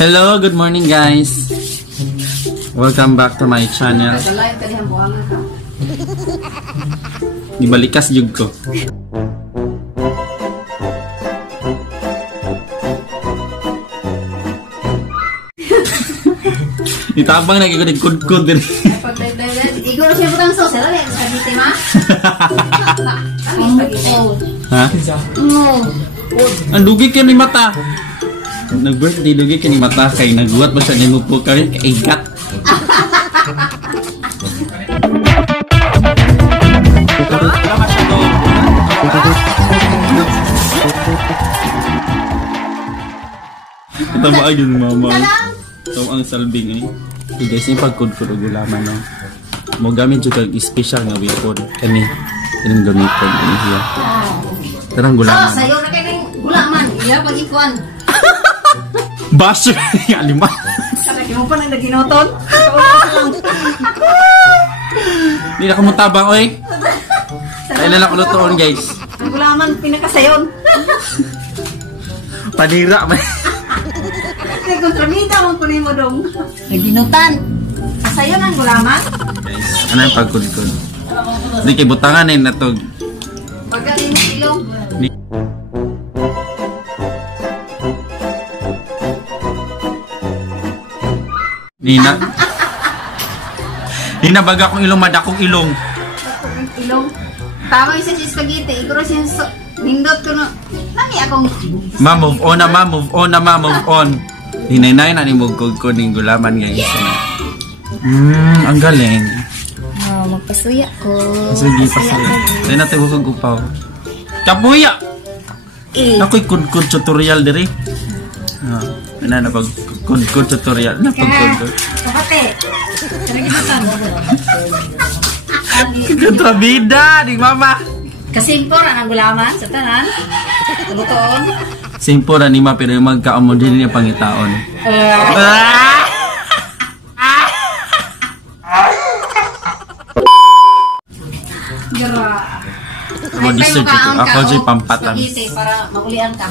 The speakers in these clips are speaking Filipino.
Hello, good morning guys. Welcome back to my channel. Ibalikas jud ko. Itabang na kiko kudkod din. Igor siya butang sauce, ala ni spaghetti ma. Ha? Ang dugi ka ni mata. Nag-birthday dugi ka ni mata kay nagbuhat ba siya ni mo po kay ikat. Ito ba ay yung mama? Ito ang salbing eh. So guys, yung pagkudkod o gulaman no? Mo gamit yung special nga weapon. Kani, yung gamiton. Tarang gulaman. Sayo na kayo ng gulaman. Iya pag-ikuan. Basher! Alima! Kalagi mo pa nang naginoton. Hindi na kumutabang, oy! Kailan ako lutoon, guys. Ang gulaman, pinakasayon. Panira, man. Kaya kontramita mo po mo dong. Naginotan. Sayon ang gulaman. Guys, ano yung pagkudkod? Hindi kay butangan eh, natog. Pagkain mo ilong. Nina. Nina baga kong ilong, madakong ilong. Ilong. Tama isa si spaghetti. Iguro siya nindot ko no. Nami akong... Ma, move on na ma, move on na ma, move on. Hinay-nay na ni mugkod ng gulaman guys. Ang galing. Oh, magpasuya ko. Sige, pasuya. Dahil natin hukag upaw. Kapuya! Ako'y kudkod tutorial diri. Ano na pag kudkod tutorial. Ano pag kudkod? Kapate. Naginotan. Kontrabida, di mama. Kasimpor ang gulaman sa tanan. Lutoon. Simpora ni ma pero magkaamon din niya pangitaon. Gira. Ako dessert ito. Ako dyan pampatang. Spaghetti para maulian ka.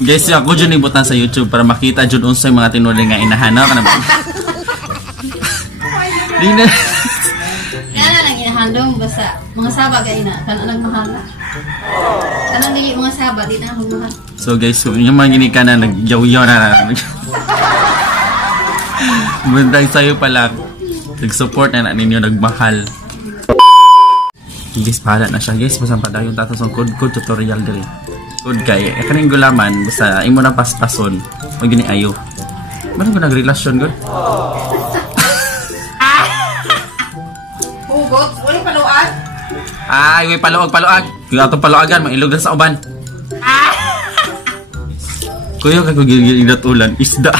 Guys, ako dyan ibutan sa YouTube para makita dyan unsay mga tinuli nga inahanap. Ano ba? Di na. Kaya na lang inahandong basta mga saba kayo na. Kanang nagmahal na. Kanang dili mga saba, di na akong mahal. So guys, so, yung mga ginika na nag-yaw-yaw na. Buntag sa'yo pala. Nag-support na ninyo, nagmahal. Guys, pahala na siya. Guys, basta pa daw yung tatos ng code tutorial dali. Code kay, kaning gulaman, basta imo na paspason. Huwag gini ayo. Ba't ko nag-relasyon, God? Hugot, uli paluan. Ay, may paluag. Yung atong paluagan, mailog na sa uban. Kuya, kaya ko ginatulan. Isda.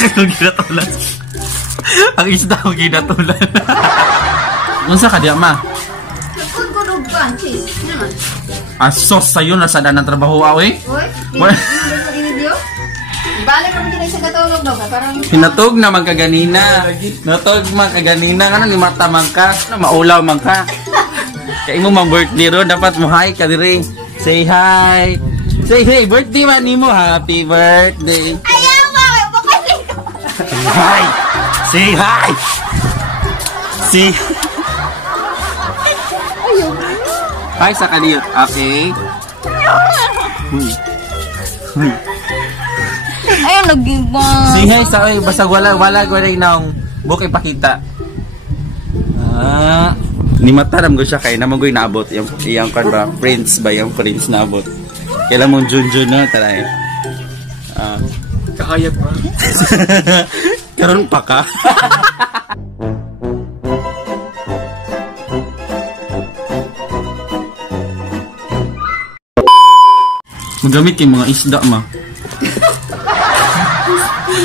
Kaya ko ginatulan. Ang isda ko ginatulan. Unsa ka diya, ma? Nagkudkudog ka, cheese. Naman. Asos sa'yo, nasa daan ng trabaho, eh. Uy, video. Ibalik kami kita sa katulog daw ka. Parang... Pinatog na man kaganina. Natog man kaganina. Ano ni mata man ka? Ano maulaw man ka? Kaya mo mang birthday ro. Dapat mo hi ka diri. Say hi. Say hey, birthday man ni mo. Happy birthday. Ayaw mo! Bukali ko! Say hi. Say hi. See. Hi sa kanil. Okay. Ayaw, nag-iba. Say hi sa oy. Basta wala nang bukay pakita. Ni mataram ko siya kay naman ko inaabot yung kan ba prince ba yung prince naabot kailan mong junjun na taray kakayat pa karon pa ka magamit yung mga isda ma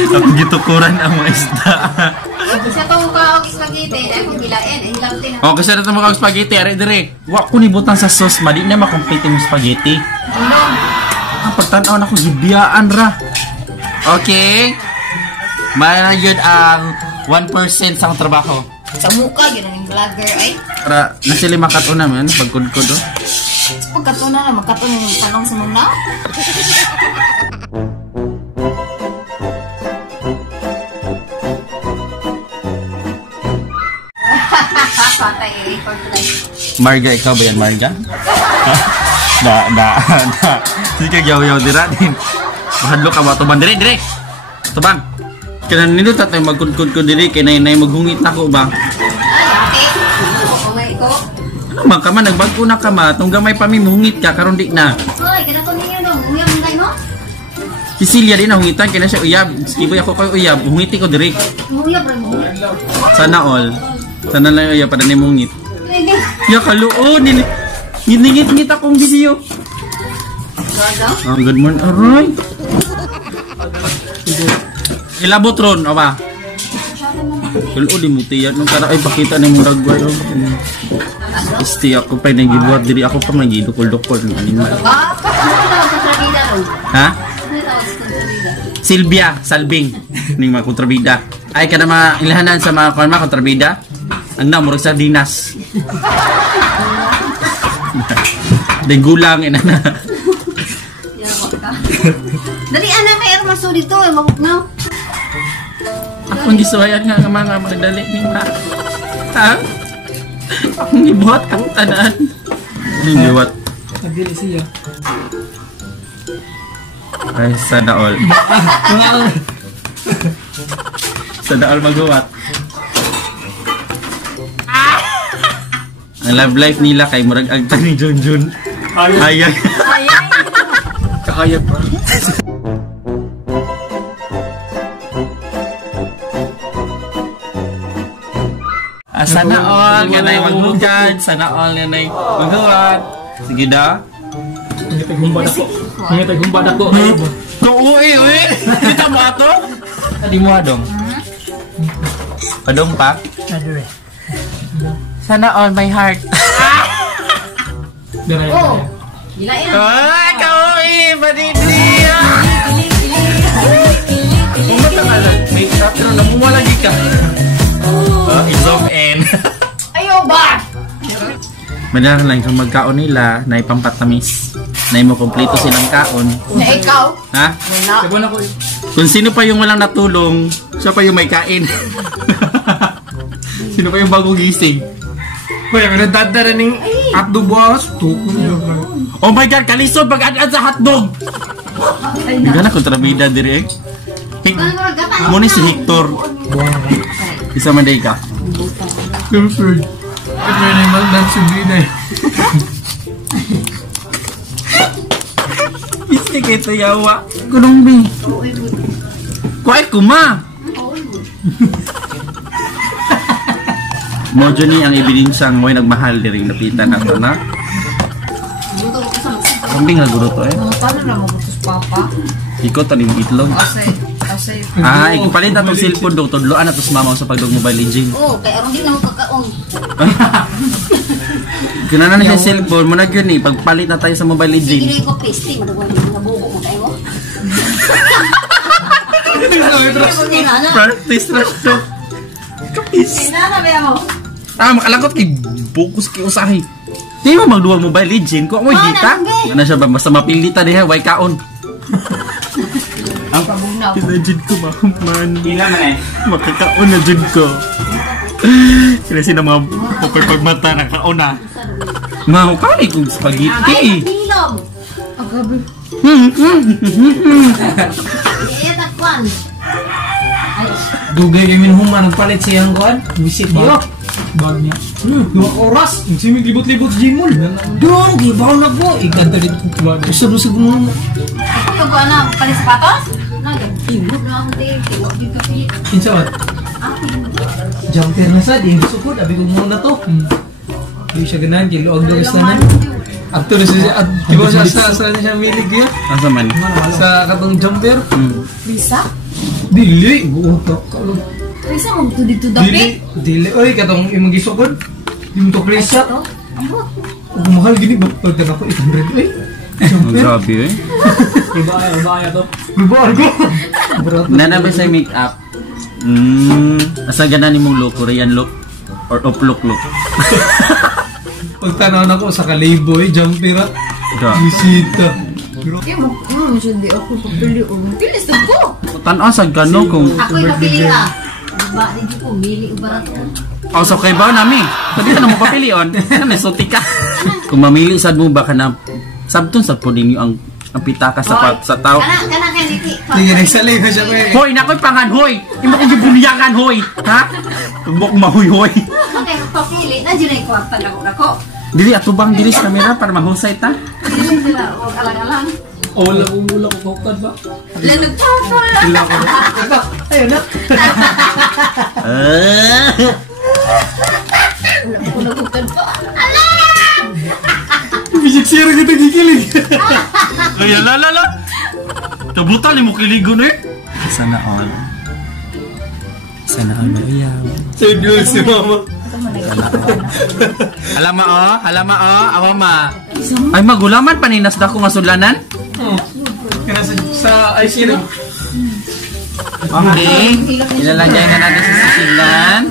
at gitukuran ang mga isda. Isa to mukha og spaghetti, ay kung gilain, ay hilamtin. Oh, kasi na mukha og spaghetti, are dire. Wa ko ni butang sa sauce, madi na makompleto yung spaghetti. Ang pagtanaw na ko gibiyaan ra. Okay. Mayroon yun ang 1% sa trabaho. Sa mukha, yun ang vlogger, ay. Para nasili makato naman, pagkudkod oh. Pagkatuna na, magkatuna yung tanong sa muna. Patay, record ko lang. Marga, ikaw ba yan, Marga? Hindi ka yaw-yaw dira din. Mahadlo ka ba? Tubang, dire! Tubang! Kaya nindot tayo magkudkod ko dire, kaya nay maghungit na ko ba? Ay, okay. Ko. Ano man ka man, nagbago na ka ma, itong gamay pa mi, muhungit ka, karon di na. Hoy, kinato niyo dong, uyab mo mo? Si Celia din nahungitan, kaya na siya uyab. Iboy ako kayo uyab, hungiti ko dire. Uyab rin mo. Sana all. Sana lang uyab para ni mungit. Hindi. Ya kaluon, giningit-ngit akong video. Good morning, aray. Ilabot ron, awa. Kaluon, di mo tiyan. Nung kara ay pakita na yung ragway. Isti ako pa nagibuhat diri ako pa magidukol-dukol ng animal. Ano tawag sa trabida ron? Ha? Ano tawag sa trabida? Silvia, Salbing. Ning mga kontrabida. Ay kada mga ilahanan sa mga kontrabida. Ang namurag sardinas. Dahil gulang inana. Dali anak kay Ermaso dito, mabugnaw. Akong gisuhayan nga ng mga madali ni ma. Ha? Akong gibuhat ang tanan. Anong gibuhat? Nagdili siya. Ay, sana all. Sana all magawa. Ang love life nila kay murag agta ni Junjun. Ayay. Kakayag pa. Sana all nga na maghugad. Sana all nga na magawa. Sige da. Ngitay humbad ako. Uy! Kita mo ato? Di mo adong. Adong pa? Adore. Sana all my heart. Oh. Gila yan. Ah, kauwi! Madidli! Pumunta ka lang. Make up pero namuha lagi ka. I-zoom in. Ayo ba? Madalang lang kung magkaon nila na ipampatamis. Na mo kompleto silang kaon. Na ikaw? Ha? Wala. Sabon ako. Kung sino pa yung walang natulong, siya pa yung may kain. Sino pa yung bagong gising? Hoy, ang nadadara ning hotdog boss. Oh my God, kalisod pag-ad-ad sa hotdog! Hindi ka na kontrabida direct. Muna si Hector. Isa man day ka. Girlfriend. At may naman nagsubina eh. Isti kayo ito yawa. Kunong bi. Quiet kuma. Mojo ni ang ebidensyang mo'y nagmahal di rin napitan nato na. Kambing nga guro to eh. Paano na mabutos papa? Ikaw taning itlog. Kasi. Ah, ikupalit na itong cellphone do. Tudloan na ito sa mamaw sa pagdog mobile legend. Oh, kaya aron din na mo kakaon. Kinanan na siya cellphone mo na yun eh. Pagpalit na tayo sa mobile legend. Sige ko peste, madagwan yung nabubo mo tayo. Practice na ito. Kapis. Sinana ba mo? Ah, makalangkot kay bukus kay usahi. Di mo magduwag mobile legend ko. Amoy dita. Ano siya ba? Basta mapilita diha. Way kaon. Ang pabugnaw. kinajid ko man. Hila man eh. Makakaon na jud ko. Sila sila mga pagmata na kauna. Mga kali kong spaghetti. Ay, bilog. Agabi. Iya takwan. Dugay kami human nagpalit siyang kuan. Visit yo. Bag niya. 2 oras. Simig libot-libot sa Gmall. Doon, gibaw na po. Ikanta dito ko ba? Usap-usap mo. Ito ba na palit sapatos? Nagibog na ako din. Tiwag yung kapi. Kinsa what? Jumper na sad. Yung gusto ko. Abi ko muna to. Hindi siya ganahan. Kiluag daw isa na. Ato na siya. Diba sa siya milig yan? Asa man? Sa katong jumper. Bisa? Dili. Buoto. Kalong. Bisa mo ito dito Dili. dapit? Dili. Oy, katong imong gisukod. Di mo to krisa. Ito? Ambot. Kung mahal gini, pagdaga ko 800. Ay. Ang grabe eh. Ibaya to. Ibaya ko. Nana ba sa make up? Asa gana ni mong look? Korean look? Or uplok-lok. Pagtanaw na ko sa Kaliboy, jumper at Da. bisita. Kaya mo, hindi ako papili. Pilis na ko! Tanaw sa gano kung... Ako'y napili Diba, hindi ko pumili ubarat ko. Oh, so kay ba nami? Pwede ka na mo papilion. Ano, suti ka. Kung mamili sad mo ba ka na... Sabton sa po ninyo ang pitaka sa tao. Kana kaya niti. Sige, nagsali ka siya ko eh. Hoy, nakoy pangan, hoy! Imo kong gibuniyakan, hoy! Ha? Tugmok mahuy-hoy. Okay, papili. Nandiyo na yung kwarta na ko. Dili, ato bang dilis kamera para mahusay ta? Hindi sila, huwag alang-alang. Wala ko bukad ba? Lalag pa pa. Wala ko. Ayun na. Wala ko nagugad pa. Bisik siya rin kita gikilig. Ay, la. Kabutan ni mo kiligo na eh. Sana all. Sana all Mariam. Sabi si mama. Alama awa ma. Ay magulaman paninas da ko nga sudlanan. Kaya sa IC rin. Okay. Ilalagay na natin sa sisilan.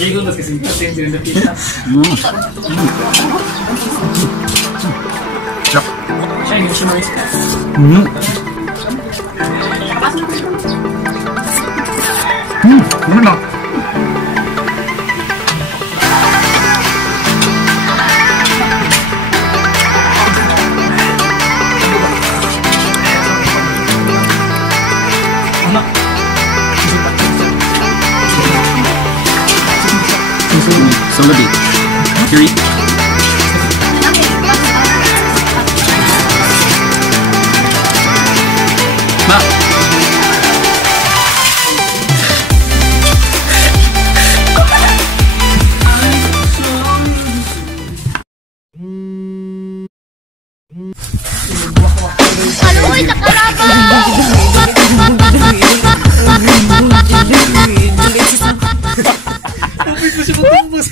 Gigo mas kasi kasi hindi nakita. Siya yung siya mariskas. Ano na? Somebody. Kiri. Ma. Aluy, nakaraba! Tapos ko siya matubos.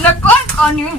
Nagkuhan ka niyo.